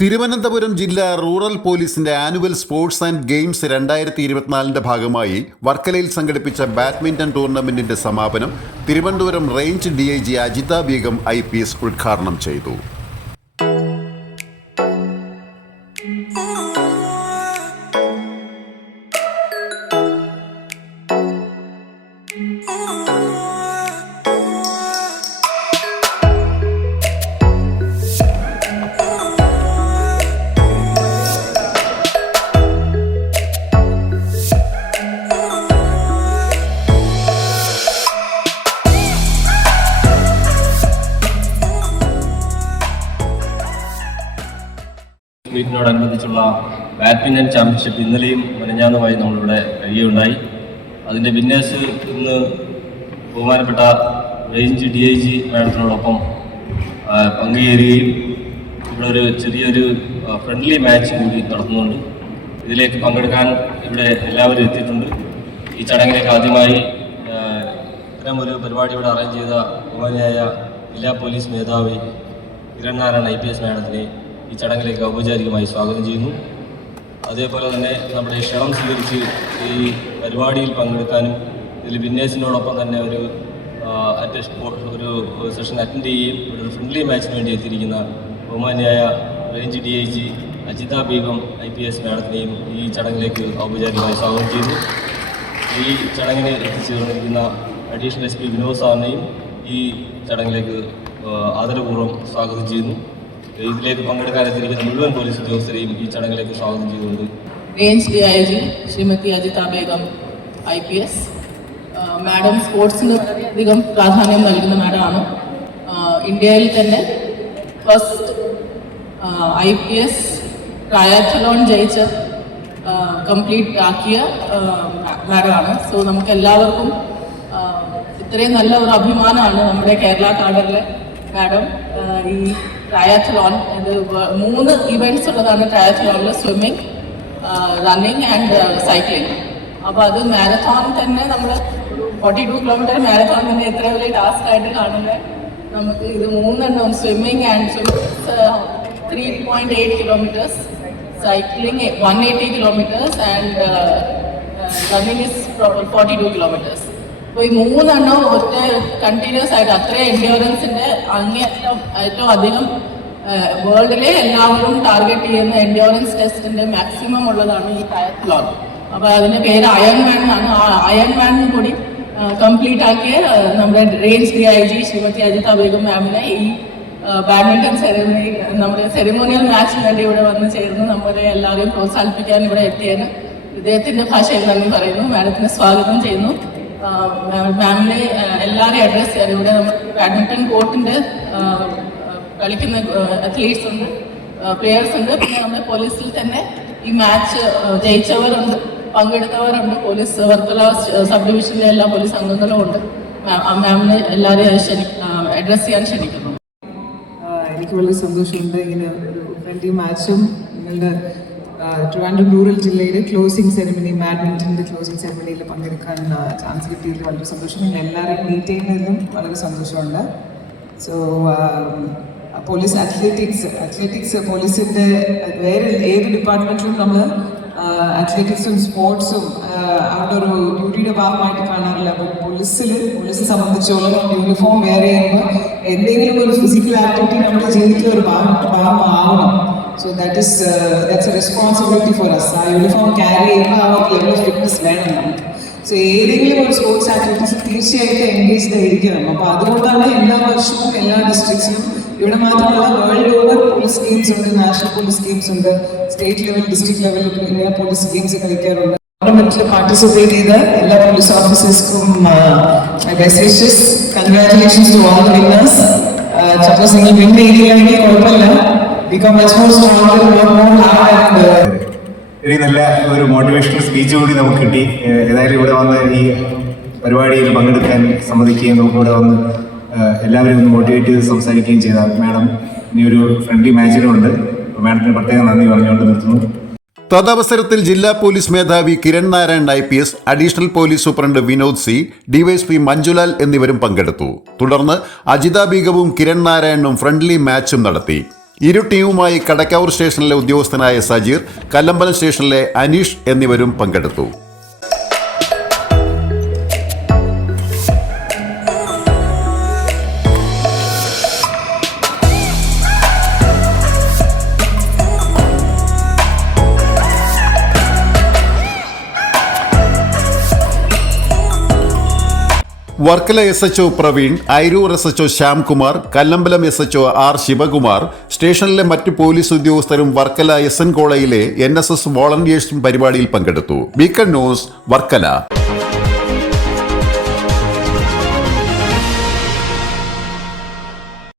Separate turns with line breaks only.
തിരുവനന്തപുരം ജില്ലാ റൂറൽ പോലീസിന്റെ annual sports and games രണ്ടായിരത്തി ഇരുപത്തിനാലിന്റെ ഭാഗമായി വർക്കലയിൽ സംഘടിപ്പിച്ച ബാഡ്മിന്റൺ ടൂർണമെന്റിന്റെ സമാപനം Thiruvananthapuram range D I G Ajitha Begum I P S ഉദ്ഘാടനം ചെയ്തു.
മീറ്റിനോടനുബന്ധിച്ചുള്ള ബാഡ്മിന്റൺ ചാമ്പ്യൻഷിപ്പ് ഇന്നലെയും മെനഞ്ഞാന്നുമായി നമ്മളിവിടെ കഴിയുകയുണ്ടായി. അതിന്റെ വിന്നേഴ്സ് ഇന്ന് ബഹുമാനപ്പെട്ട റേഞ്ച് ഡി ഐ ജി മാഡത്തിനോടൊപ്പം പങ്കുചേരുകയും ഇവിടെ ഒരു ചെറിയൊരു ഫ്രണ്ട്ലി മാച്ച് കൂടി നടത്തുന്നുണ്ട്. ഇതിലേക്ക് പങ്കെടുക്കാൻ ഇവിടെ എല്ലാവരും എത്തിയിട്ടുണ്ട്. ഈ ചടങ്ങിലേക്ക് ആദ്യമായി ഇത്തരം ഒരു പരിപാടി ഇവിടെ അറേഞ്ച് ചെയ്ത ബഹുമാനിയായ ജില്ലാ പോലീസ് മേധാവി Kiran Narayanan I P S മാഡത്തിനെ ഈ ചടങ്ങിലേക്ക് ഔപചാരികമായി സ്വാഗതം ചെയ്യുന്നു. അതേപോലെ തന്നെ നമ്മുടെ ക്ഷണം സ്വീകരിച്ച് ഈ പരിപാടിയിൽ പങ്കെടുക്കാനും ഇതിൽ വിന്നേഴ്സിനോടൊപ്പം തന്നെ ഒരു ഒരു സെഷൻ അറ്റൻഡ് ചെയ്യുകയും ഒരു ഫ്രണ്ട്ലി മാച്ചിന് വേണ്ടി എത്തിയിരിക്കുന്ന ബഹുമാനിയായ range D I G Ajitha Begum I P S മാഡത്തിനെയും ഈ ചടങ്ങിലേക്ക് ഔപചാരികമായി സ്വാഗതം ചെയ്യുന്നു. ഈ ചടങ്ങിന് എത്തിച്ചേർന്നിരിക്കുന്ന അഡീഷണൽ എസ് പി വിനോദ് സാറിനെയും ഈ ചടങ്ങിലേക്ക് ആദരപൂർവം സ്വാഗതം ചെയ്യുന്നു. ഇതിലേക്ക് പങ്കെടുക്കാൻ എത്തിയിരിക്കുന്ന മുഴുവൻ പോലീസ് ഉദ്യോഗസ്ഥരെയും ഈ ചടങ്ങിലേക്ക് സ്വാഗതം ചെയ്തുകൊണ്ട്
range D I G Shrimati Ajitha Begum I P S madam സ്പോർട്സിന് വളരെയധികം പ്രാധാന്യം നൽകുന്ന മാഡമാണ്. ഇന്ത്യയിൽ തന്നെ first I P S triathlon ജയിച്ച കംപ്ലീറ്റ് ആക്കിയ മാഡമാണ്. സോ നമുക്ക് എല്ലാവർക്കും ഇത്രയും നല്ല ഒരു അഭിമാനമാണ് നമ്മുടെ കേരള കാഡറിലെ മാഡം ഈ ട്രയാത്തലോൺ ഇത് വ- മൂന്ന് ഇവന്റ്സ് ഉള്ളതാണ് ട്രയാത്ലോണിൽ സ്വിമ്മിങ് റണ്ണിങ് ആൻഡ് സൈക്ലിംഗ് അപ്പോൾ അത് മാരത്തോൺ തന്നെ നമ്മൾ ഫോർട്ടി ടു കിലോമീറ്റർ മാരത്തോൺ തന്നെ എത്ര വലിയ ടാസ്ക് ആയിട്ട് കാണുന്നത് നമുക്ക് ഇത് മൂന്നെണ്ണം swimming and swimming three point eight kilometres cycling one eighty kilometres and running is forty two kilometres അപ്പോൾ ഈ മൂന്നെണ്ണം ഒറ്റ കണ്ടിന്യൂസ് ആയിട്ട് അത്രയും എൻഡ്യോറൻസിന്റെ അങ്ങേയറ്റം ഏറ്റവും അധികം വേൾഡിലെ എല്ലാവരും ടാർഗറ്റ് ചെയ്യുന്ന എൻഡ്യൂറൻസ് ടെസ്റ്റിന്റെ മാക്സിമം ഉള്ളതാണ് ഈ ടയത്ലോൺ അപ്പോൾ അതിന്റെ പേര് അയൺ മാൻ എന്നാണ് ആ മാനും കൂടി കംപ്ലീറ്റ് ആക്കിയ നമ്മുടെ range D I G Shrimati Ajitha Begum മാമിനെ ഈ ബാഡ്മിന്റൺ സെറമണി നമ്മുടെ സെറിമോണിയൽ മാച്ചിന് വേണ്ടി ഇവിടെ വന്ന് ചേർന്ന് നമ്മളെ എല്ലാവരെയും പ്രോത്സാഹിപ്പിക്കാൻ ഇവിടെ എത്തിയതിന് ഇദ്ദേഹത്തിന്റെ ഭാഷയിൽ നന്ദി പറയുന്നു. മാഡത്തിന് സ്വാഗതം ചെയ്യുന്നു. ആ, എല്ലാവരെയും അഡ്രസ് ചെയ്യാൻ ഇവിടെ നമ്മൾ ആ, ആ, കളിക്കുന്ന അത്ലീറ്റ്സ് ഉണ്ട് പ്ലെയേഴ്സ് ഉണ്ട്. പിന്നെ നമ്മുടെ പോലീസിൽ തന്നെ ഈ മാച്ച് ജയിച്ചവരുണ്ട് പങ്കെടുത്തവരുണ്ട്. പോലീസ് വർക്കല സബ് ഡിവിഷനിലെ എല്ലാ പോലീസ് അംഗങ്ങളും ഉണ്ട്. മാമിനെ എല്ലാവരെയും ക്ഷണി അഡ്രസ്സ് ചെയ്യാൻ ക്ഷണിക്കുന്നു.
എനിക്ക് വളരെ സന്തോഷമുണ്ട്. ഇങ്ങനെ ഒരു ഫ്രണ്ട്ലി മാച്ചും നിങ്ങളുടെ ട്രിവാൻഡ്രം റൂറൽ ജില്ലയിലെ ക്ലോസിംഗ് സെറമണി ബാഡ്മിന്റണിന്റെ ക്ലോസിംഗ് സെറമണിയിൽ പങ്കെടുക്കാൻ ചാൻസ് കിട്ടിയതിൽ വളരെ സന്തോഷം നിങ്ങൾ എല്ലാവരെയും മീറ്റ് ചെയ്യുന്നതിലും വളരെ സന്തോഷമുണ്ട്. സോ പോലീസ് അത്ലറ്റിക്സ് അത്ലറ്റിക്സ് പോലീസിന്റെ വേറെ ഏത് ഡിപ്പാർട്ട്മെന്റിലും നമ്മൾ അത്ലറ്റിക്സും സ്പോർട്സും അവിടെ ഒരു ഡ്യൂട്ടിയുടെ ഭാഗമായിട്ട് കാണാറില്ല. അപ്പോൾ പോലീസിൽ പോലീസിനെ സംബന്ധിച്ചോളം യൂണിഫോം വേറെ ചെയ്യുമ്പോൾ എന്തെങ്കിലും ഒരു ഫിസിക്കൽ ആക്ടിവിറ്റി നമ്മുടെ ജീവിതത്തിൽ ഒരു ഭാഗം ഭാഗമാവണം. So that is that's a responsibility for us ആ യൂണിഫോം ക്യാരി ചെയ്യുമ്പോൾ ആ ഒരു ലെവൽ ഓഫ് ഫിറ്റ്നസ് വേണം. നമുക്ക് സോ ഏതെങ്കിലും ഒരു സ്പോർട്സ് ആക്ടിവിറ്റീസ് തീർച്ചയായിട്ടും എൻഗേജ്ഡ് ആയിരിക്കണം അപ്പോൾ അതുകൊണ്ടാണ് എല്ലാ വർഷവും എല്ലാ ഡിസ്ട്രിക്ട്സിലും ഇവിടെ മാത്രമല്ല വേൾഡ് ഓവർ പോലീസ് ഗെയിംസ് ഉണ്ട് നാഷണൽ പോലീസ് ഗെയിംസ് ഉണ്ട് സ്റ്റേറ്റ് ലെവൽ ഡിസ്ട്രിക്ട് ലെവൽ ഇങ്ങനെ പോലീസ് ഗെയിംസ് കളിക്കാറുണ്ട്. ഗവൺമെന്റിൽ പാർട്ടിസിപ്പേറ്റ് ചെയ്ത എല്ലാ police ഓഫീസേഴ്സ്ക്കും best wishes congratulations to all the winners suppose നിങ്ങൾ വിൻ ചെയ്യുകയാണെങ്കിൽ കുഴപ്പമില്ല.
ഒരു നല്ല ഒരു മോട്ടിവേഷണൽ സ്പീച്ച് കൂടി നമുക്ക് കിട്ടി. ഏതായാലും ഇവിടെ വന്ന് ഈ പരിപാടിയിൽ പങ്കെടുക്കാൻ സമ്മതിക്കുകയും നമുക്ക് ഇവിടെ വന്ന് എല്ലാവരും എല്ലാവരെയും ഒന്ന് മോട്ടിവേറ്റ് ചെയ്ത് സംസാരിക്കുകയും ചെയ്ത മാഡം ഇനി ഒരു ഫ്രണ്ട്ലി ഉണ്ട്. മാഡത്തിന് പ്രത്യേകം നന്ദി പറഞ്ഞുകൊണ്ട് നിർത്തുന്നു.
തദവസരത്തിൽ ജില്ലാ പോലീസ് മേധാവി Kiran Narayan I P S additional police superintendent Vinod C DYSP Manjulal എന്നിവരും പങ്കെടുത്തു. തുടർന്ന് അജിത ബീഗവും കിരൺ നാരായണനും ഫ്രണ്ട്ലി മാച്ചും നടത്തി. ഇരു ടീമുമായി കടക്കാവൂർ സ്റ്റേഷനിലെ ഉദ്യോഗസ്ഥനായ സജീർ കല്ലമ്പലം സ്റ്റേഷനിലെ അനീഷ് എന്നിവരും പങ്കെടുത്തു. Varkala S H Praveen Airoor S H Shyamkumar Kallambalam S H R Sivakumar സ്റ്റേഷനിലെ മറ്റ് പോലീസ് ഉദ്യോഗസ്ഥരും വർക്കല എസ് എൻ കോളേജിലെ എൻ എസ് എസ് വോളണ്ടിയേഴ്സും പരിപാടിയിൽ പങ്കെടുത്തു. Beacon news Varkala.